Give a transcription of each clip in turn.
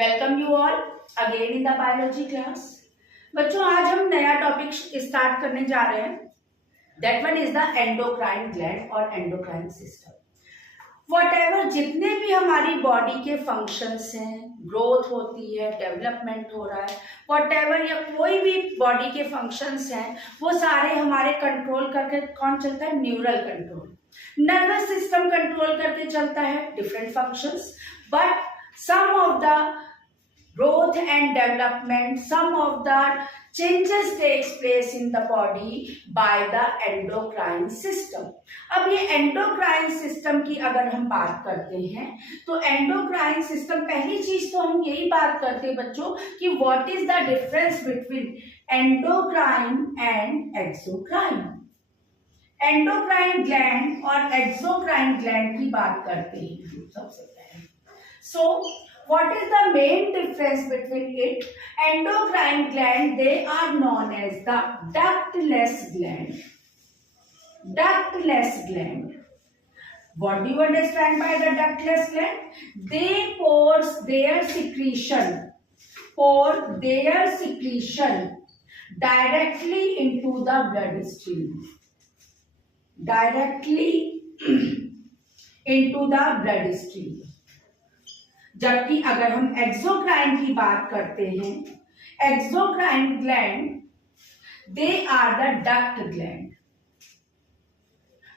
Welcome you all again in the biology class. बच्चों आज हम नया टॉपिक स्टार्ट करने जा रहे हैं। That one is the endocrine gland और एंडोक्राइन सिस्टम। व्हाटएवर जितने भी हमारी बॉडी के फंक्शंस हैं, ग्रोथ होती है, डेवलपमेंट हो रहा है, व्हाटएवर या कोई भी बॉडी के फंक्शंस हैं, वो सारे हमारे कंट्रोल करके कौन चलता है? Neural control. Nervous system control करके चलता है different functions, but some of the growth and development, some of the changes takes place in the body by the endocrine system. अब ये endocrine system की अगर हम बात करते हैं तो endocrine system, पहली चीज तो हम यही बात करते हैं बच्चों कि what is the difference between endocrine and exocrine. Endocrine gland और एक्सोक्राइन ग्लैंड की बात करते हैं सबसे पहले। So, what is the main difference between it? Endocrine gland, they are known as the ductless gland. Ductless gland. What do you understand by the ductless gland? They pour their secretion directly into the bloodstream. Directly into the bloodstream. जबकि अगर हम exocrine की बात करते हैं, exocrine gland they are the duct gland.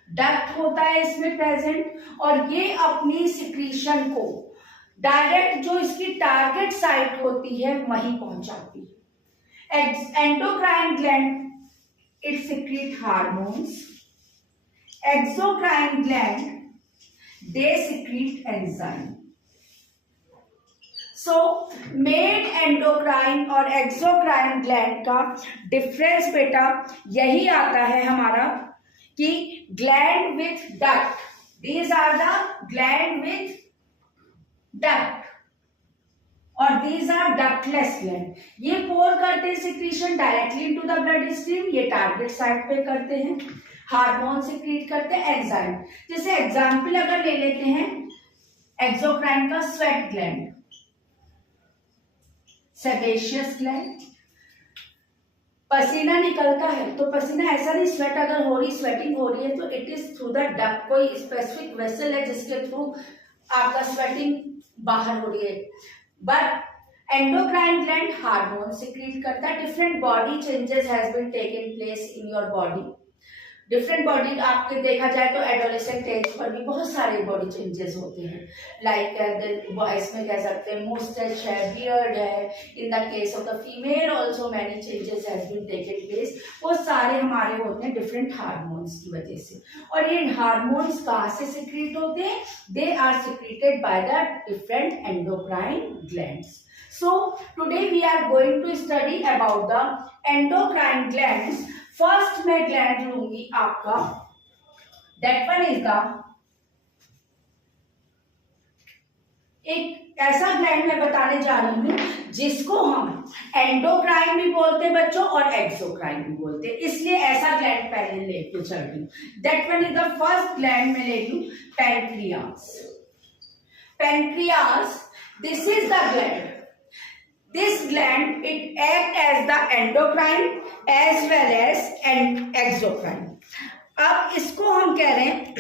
Duct होता है इसमें प्रेजेंट और ये अपनी सिक्रीशन को डायरेक्ट जो इसकी टारगेट साइट होती है वहीं पहुंचाती है। Endocrine gland it secrete hormones, exocrine gland they secrete enzyme. So main endocrine और एक्सोक्राइन ग्लैंड का डिफरेंस बेटा यही आता है हमारा कि gland with duct, these are the gland with duct और दीज आर डक्टलेस ग्लैंड। ये पोर करते हैं secretion directly into the blood stream, ये टारगेट साइट पे करते हैं, हार्मोन सिक्रीट करते हैं, एंजाइम। जैसे एग्जाम्पल अगर ले लेते हैं एक्सोक्राइन का स्वेट ग्लैंड, सेबेशियस ग्लैंड, पसीना निकलता है तो पसीना ऐसा नहीं, स्वेट अगर हो रही, स्वेटिंग हो रही है तो it is through the duct, कोई स्पेसिफिक वेसल है जिसके थ्रू आपका स्वेटिंग बाहर हो रही है। But endocrine gland hormone secrete करता है। Different body changes has been taken place in your body. Different body आपके देखा जाए तो एडोलेसेंट एज पर भी बहुत सारे बॉडी चेंजेस होते हैं, लाइक इसमें कह सकते हैं मुस्टैच है, बियर्ड है। In the case of the female also many changes has been taken place. वो सारे हमारे होते हैं डिफरेंट हार्मोन्स की वजह से। और ये हार्मोन्स कहाँ से सिक्रीट होते हैं? They are secreted by the different endocrine glands. So today we are going to study about the endocrine glands. First मैं ग्लैंड लूंगी आपका, दैट वन इज द, एक ऐसा ग्लैंड मैं बताने जा रही हूं जिसको हम एंडोक्राइन भी बोलते हैं बच्चों और एक्सोक्राइन भी बोलते हैं, इसलिए ऐसा ग्लैंड पहले लेके चल रही हूं। That one is the first gland में ले लू pancreas. Pancreas, this is the gland. This gland it act as the endocrine as well as exocrine. अब इसको हम कह रहे हैं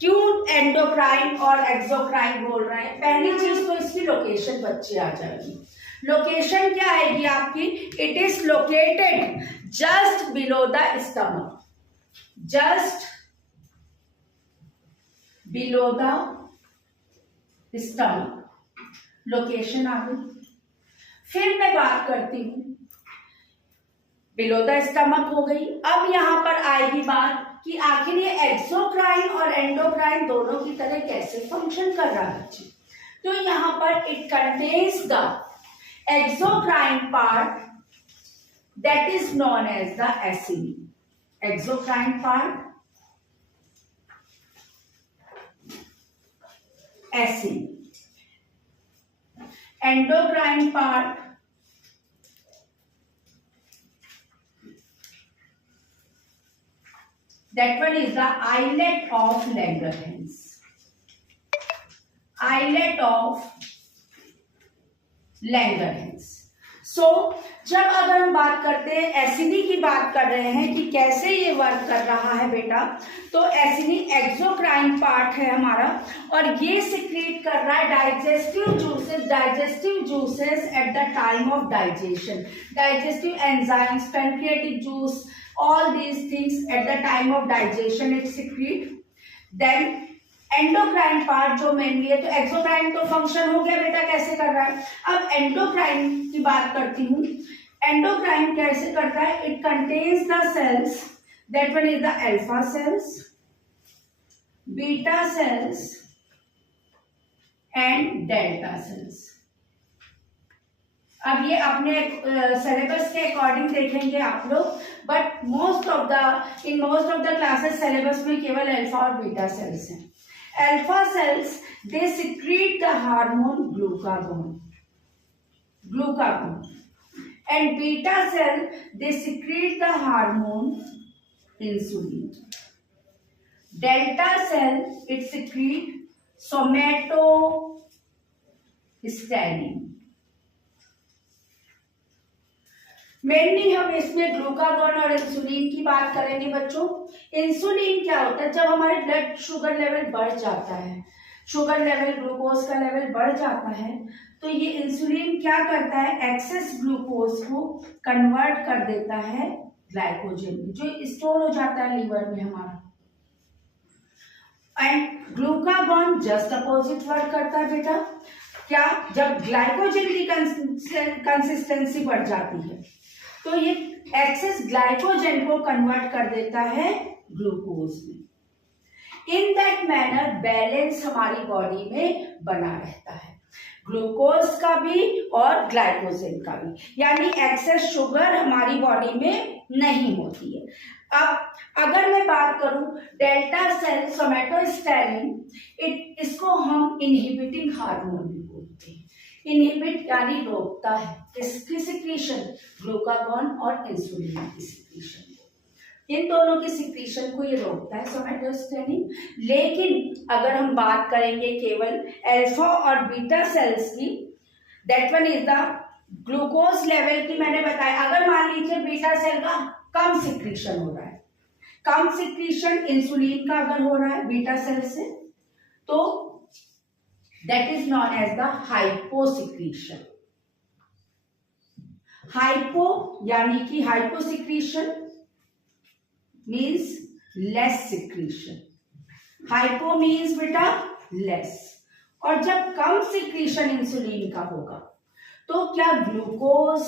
क्यों एंडोक्राइन और एक्सोक्राइन बोल रहे हैं? पहली चीज तो इसकी लोकेशन बच्चे आ जाएगी। लोकेशन क्या आएगी आपकी? It is located just below the stomach, just below the stomach, location आ गई। फिर मैं बात करती हूं, बिलो द स्टमक हो गई। अब यहां पर आएगी बात कि आखिर ये एक्सोक्राइन और एंडोक्राइन दोनों की तरह कैसे फंक्शन कर रहा है। तो यहां पर it contains the exocrine part that is known as the acini. Exocrine part acini, endocrine part that one is the islet of Langerhans. Islet of Langerhans. So जब अगर हम बात करते हैं एसिनी की बात कर रहे हैं कि कैसे ये वर्क कर रहा है बेटा, तो एसिनी एक्सोक्राइन पार्ट है हमारा और ये सिक्रीट कर रहा है digestive juices at the time of digestion, digestive enzymes, pancreatic juice, all these things at the time of digestion it secrete. Then endocrine part जो मेनली है, तो एक्सोक्राइन तो फंक्शन हो गया बेटा कैसे कर रहा है। अब एंडोक्राइन की बात करती हूँ। एंडोक्राइन कैसे करता है, it contains the cells, that one is the alpha cells, beta cells and delta cells. अब ये अपने सिलेबस के अकॉर्डिंग देखेंगे आप लोग, but in most of the classes syllabus में केवल अल्फा और बीटा सेल्स हैं। Alpha cells, they secrete the hormone glucagon, and beta cell, they secrete the hormone insulin. Delta cell, it secrete somatostatin. Mainly हम इसमें glucagon और insulin की बात करेंगे बच्चों। इंसुलिन क्या होता है, जब हमारे ब्लड शुगर लेवल बढ़ जाता है, शुगर लेवल, ग्लूकोज का लेवल बढ़ जाता है, तो ये इंसुलिन क्या करता है, एक्सेस ग्लूकोज को कन्वर्ट कर देता है ग्लाइकोजन में, जो स्टोर हो जाता है लीवर में हमारा। And glucagon just opposite work करता है बेटा। क्या, जब ग्लाइकोजन की कंसिस्टेंसी बढ़ जाती है तो ये एक्सेस ग्लाइकोजन को कन्वर्ट कर देता है ग्लूकोज में। इन दैट मैनर बैलेंस हमारी बॉडी में बना रहता है, ग्लूकोज का भी और ग्लाइकोजन का भी, यानी एक्सेस शुगर हमारी बॉडी में नहीं होती है। अब अगर मैं बात करूं डेल्टा सेल सोमेटोस्टेरिन, इसको हम इनहिबिटिंग हार्मोन भी बोलते हैं। इनहिबिट यानी रोकता है किसकी सिक्रीशन, ग्लूकागॉन और इंसुलिन की सिक्रीशन, इन दोनों की सिक्रीशन को ये रोकता है सोमेटोस्टेरिन। लेकिन अगर हम बात करेंगे केवल अल्फा और बीटा सेल्स की, that one is the glucose level की मैंने बताया। अगर मान लीजिए बीटा सेल का कम सिक्रीशन हो रहा है, कम सिक्रीशन इंसुलिन का अगर हो रहा है बीटा सेल से, तो that is known as the hyposecretion. Hypo यानी कि hyposecretion means less secretion. Hypo means बेटा less. और जब कम secretion इंसुलिन का होगा तो क्या ग्लूकोज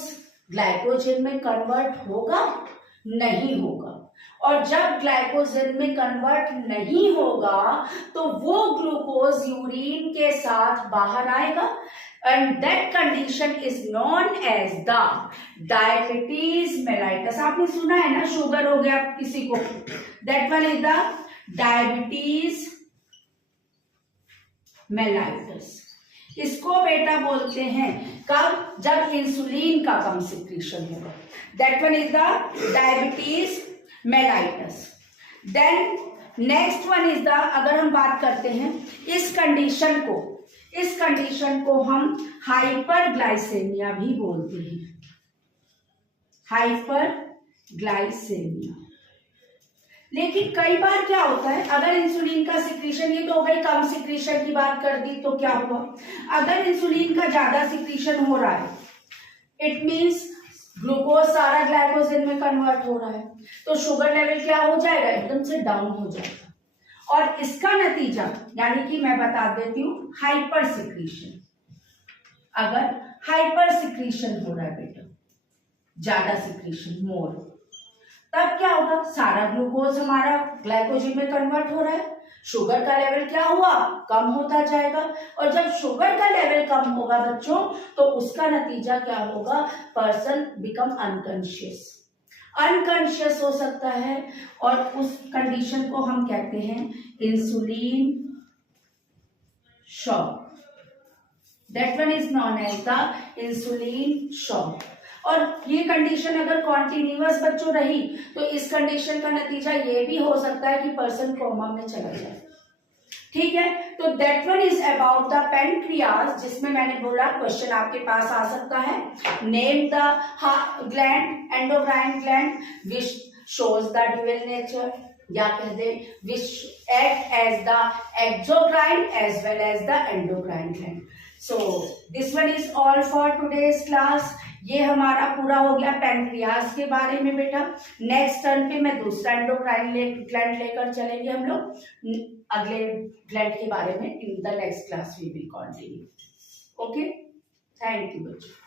ग्लाइकोजन में कन्वर्ट होगा, नहीं होगा। और जब ग्लाइकोजन में कन्वर्ट नहीं होगा तो वो ग्लूकोज यूरिन के साथ बाहर आएगा, and that condition is known as the diabetes mellitus. आपने सुना है ना, शुगर हो गया किसी को, that one is the diabetes mellitus. इसको बेटा बोलते हैं कब, जब इंसुलिन का कम सिक्रीशन होगा, that one is the diabetes mellitus. Then next one is the, अगर हम बात करते हैं इस कंडीशन को हम हाइपरग्लाइसेमिया भी बोलते हैं, हाइपरग्लाइसेमिया। लेकिन कई बार क्या होता है, अगर इंसुलिन का सिक्रीशन, ये तो हो गई कम सिक्रीशन की बात कर दी, तो क्या हुआ, अगर इंसुलिन का ज्यादा सिक्रीशन हो रहा है, इट मीन्स ग्लूकोज सारा ग्लाइकोजन में कन्वर्ट हो रहा है, तो शुगर लेवल क्या हो जाएगा, एकदम से डाउन हो जाएगा। और इसका नतीजा, यानी कि मैं बता देती हूँ, हाइपर सिक्रीशन। अगर हाइपर सिक्रीशन हो रहा है बेटा, ज्यादा सिक्रीशन, मोर, तब क्या होगा, सारा ग्लूकोज हमारा ग्लाइकोजन में कन्वर्ट हो रहा है, शुगर का लेवल क्या हुआ, कम होता जाएगा। और जब शुगर का लेवल कम होगा बच्चों, तो उसका नतीजा क्या होगा, पर्सन बिकम अनकॉन्शियस, अनकॉन्शियस हो सकता है, और उस कंडीशन को हम कहते हैं insulin shock, that one is known as the insulin shock. और ये कंडीशन अगर कॉन्टिन्यूअस बच्चों रही तो इस कंडीशन का नतीजा ये भी हो सकता है कि पर्सन कोमा में चला जाए। ठीक है, तो तो that one is about the pancreas, जिसमें मैंने बोला क्वेश्चन आपके पास आ सकता है, name the gland, endocrine gland which shows the dual nature, या कह दे which act as the exocrine as well as the endocrine gland. So this one is all for today's class. ये हमारा पूरा हो गया पेनक्रियाज के बारे में बेटा। नेक्स्ट टर्न पे मैं दूसरा एंडोक्राइन ग्लैंड लेकर चलेंगे हम लोग अगले ग्लैंड के बारे में। In the next class we will continue. Okay, thank you बच्चों।